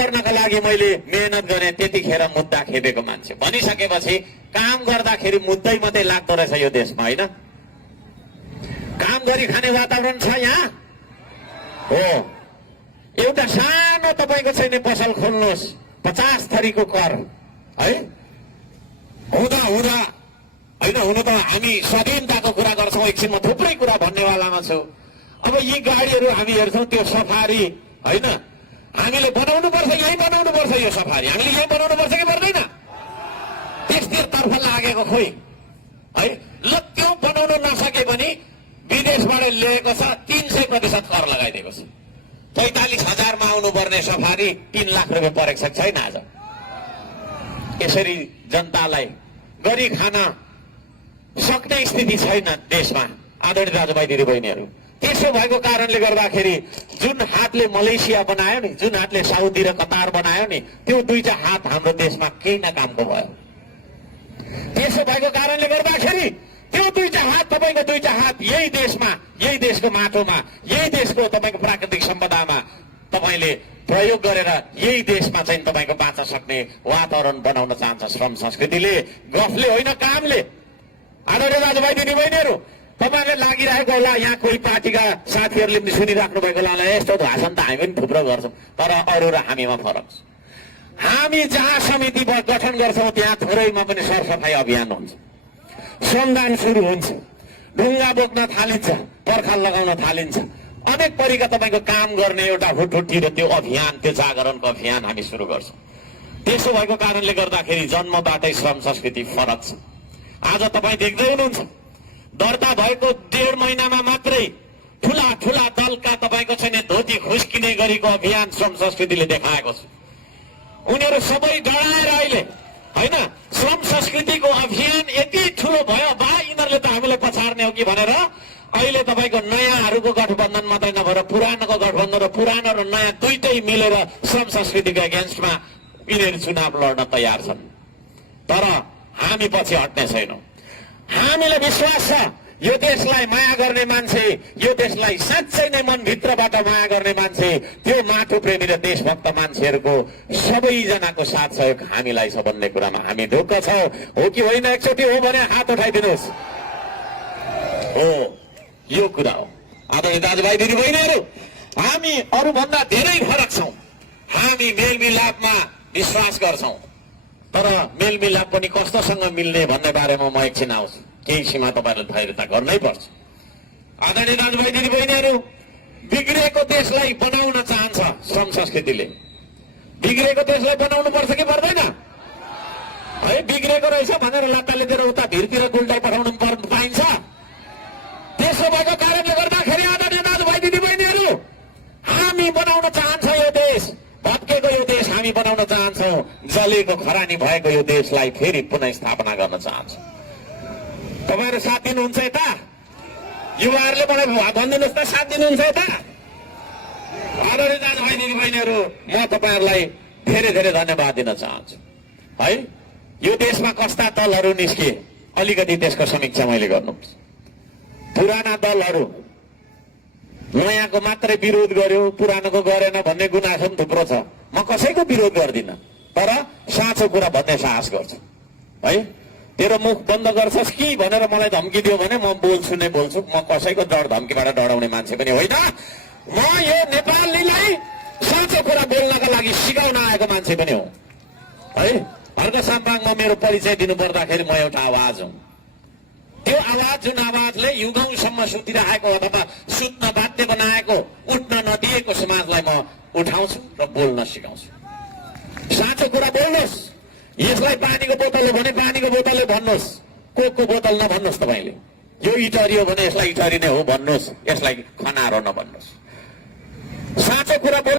गर्नका लागि मैले मेहनत गरेँ, त्यतिखेर मुद्दा खेपेको मान्छे भनिसकेपछि काम गर्दाखेरि मुद्दै मात्रै लाग्दो रहेछ यो देशमा, होइन? काम गरी खाने वातावरण छ यहाँ हो। एउटा सानो तपाईँको चाहिँ पसल खोल्नुहोस्, 50 थरीको कर है। हुँदा हुँदा होइन, हुन त हामी स्वाधीनताको कुरा गर्छौँ, एकछिनमा थुप्रै कुरा भन्नेवालामा छौँ। अब यी गाडीहरू हामी हेर्छौँ, त्यो सफारी होइन, हामीले बनाउनु पर्छ, यही बनाउनु पर्छ। यो सफारी हामीले यही बनाउनु पर्छ कि पर्दैन? त्यसतर्फ लागेको खोइ है। ल त्यो बनाउन नसके पनि विदेशबाट ल्याएको छ, 300% कर लगाइदिएको छ। 45,000मा आउनुपर्ने सफारी 3 लाख रुपियाँ परेको छैन आज। यसरी जनतालाई गरी खान सक्ने स्थिति छैन देशमा आदरणीय दाजुभाइ दिदीबहिनीहरू। त्यसो भएको कारणले गर्दाखेरि जुन हातले मलेसिया बनायो नि, जुन हातले साउदी र कतार बनायो नि, त्यो दुईटा हात हाम्रो देशमा केही न कामको भयो। त्यसो भएको कारणले गर्दाखेरि त्यो दुईटा हात, तपाईँको दुईटा हात यही देशमा, यही देशको माटोमा, यही देशको तपाईँको प्राकृतिक सम्पदामा तपाईँले प्रयोग गरेर यही देशमा चाहिँ तपाईँको बाँच्न सक्ने वातावरण बनाउन चाहन्छ श्रम संस्कृतिले, गफले होइन कामले। आदरणीय दाजुभाइ दिदीबहिनीहरू, तपाईँहरूले लागिरहेको होला, यहाँ कोही पार्टीका साथीहरूले पनि सुनिराख्नु भएको होला, यस्तो भाषण त हामी पनि थुप्रो गर्छौँ, तर अरू र हामीमा फरक छ। हामी जहाँ समिति गठन गर्छौँ त्यहाँ थोरैमा पनि सरसफाइ अभियान हुन्छ, श्रमदान सुरु हुन्छ, ढुङ्गा बोक्न थालिन्छ, पर्खाल लगाउन थालिन्छ, अनेक परिका तपाईँको काम गर्ने एउटा हुटहुटी र त्यो अभियान, त्यो जागरणको अभियान हामी सुरु गर्छौँ। त्यसो भएको कारणले गर्दाखेरि जन्मबाटै श्रम संस्कृति फरक छ। आज तपाईँ देख्दै हुनुहुन्छ, दर्ता भएको 1.5 महिनामा मात्रै ठुला ठुला दलका तपाईँको चाहिँ धोती खुस्किने गरेको अभियान श्रम संस्कृतिले देखाएको छ। उनीहरू सबै डराएर अहिले होइन, श्रम संस्कृतिको अभियान यति ठुलो भयो बा यिनीहरूले त हामीलाई पछाड्ने हो कि भनेर अहिले तपाईँको नयाँहरूको गठबन्धन मात्रै नभएर पुरानोको गठबन्धन र पुरानो र नयाँ दुइटै मिलेर श्रम संस्कृतिको एगेन्स्टमा यिनीहरू चुनाव लड्न तयार छन्। तर हामी पछि हट्ने छैनौँ। हामीलाई विश्वास छ, यो देशलाई माया गर्ने मान्छे, यो देशलाई साँच्चै नै मनभित्रबाट माया गर्ने मान्छे, त्यो माटो प्रेमी र देशभक्त मान्छेहरूको सबैजनाको साथ सहयोग हामीलाई छ भन्ने कुरामा हामी ढुक्क छौँ। हो कि होइन? एकचोटि हो भने हात उठाइदिनुहोस्। हो, यो कुरा हो। आदरणीय दाजुभाइ दिदीबहिनीहरू, हामी अरूभन्दा धेरै फरक छौँ। हामी मेलमिलापमा विश्वास गर्छौँ, तर मेलमिलाप पनि कस्तोसँग मिल्ने भन्ने बारेमा म एकछिन आउँछु। केही सीमा तपाईँहरूले धैर्यता गर्नै पर्छ। आदरणीय दाजुभाइ दिदीबहिनीहरू, बिग्रेको देशलाई बनाउन चाहन्छ श्रम संस्कृतिले। बिग्रेको देशलाई बनाउनु पर्छ कि पर्दैन है? बिग्रेको रहेछ भनेर लत्ताले दिएर उता भिरतिर गुल्टाइ पठाउनु पाइन्छ? त्यसो भएको कारणले गर्दाखेरि आदरणीय दाजुभाइ दिदीबहिनीहरू, हामी बनाउन चाहन्छ यो देश, भत्केको यो देश हामी बनाउन चाहन्छौँ। जलेको खरानी भएको यो देशलाई फेरि पुनः स्थापना गर्न चाहन्छौँ। तपाईँहरू साथ दिनुहुन्छ यता? युवाहरूले मलाई भनिदिनुहोस् त, साथ दिनुहुन्छ यता? आदरणीय दाजुभाइ दिदीबहिनीहरू, म तपाईँहरूलाई धेरै धेरै धन्यवाद दिन चाहन्छु है। यो देशमा कस्ता दलहरू निस्किए अलिकति त्यसको समीक्षा मैले गर्नुपर्छ। पुराना दलहरू नयाँको मात्रै विरोध गर्यो, पुरानोको गरेन भन्ने गुनासो पनि थुप्रो छ। म कसैको विरोध गर्दिनँ, तर साँचो कुरा भन्ने साहस गर्छु है। तेरो मुख बन्द गर्छस् कि भनेर मलाई धम्की दियो भने म बोल्छु नै बोल्छु। म कसैको डर धम्कीबाट डराउने मान्छे पनि होइन। म यो नेपालीलाई साँचो कुरा बोल्नका लागि सिकाउन आएको मान्छे पनि हो है। हर्क साम्पाङमा मेरो परिचय दिनु पर्दाखेरि म एउटा आवाज हुँ। त्यो आवाज, जुन आवाजले युगौँसम्म सुतिरहेको अथवा सुत्न बाध्य बनाएको, उठ्न नदिएको समाजलाई म उठाउँछु र बोल्न सिकाउँछु। साँचो कुरा बोल्नुहोस्। यसलाई पानीको बोतल हो भने पानीको बोतलले भन्नुहोस्, कोकको बोतल नभन्नुहोस्। तपाईँले यो इटरी हो भने यसलाई इटरी नै हो भन्नुहोस्, यसलाई खनारो नभन्नुहोस्। साँचो कुरा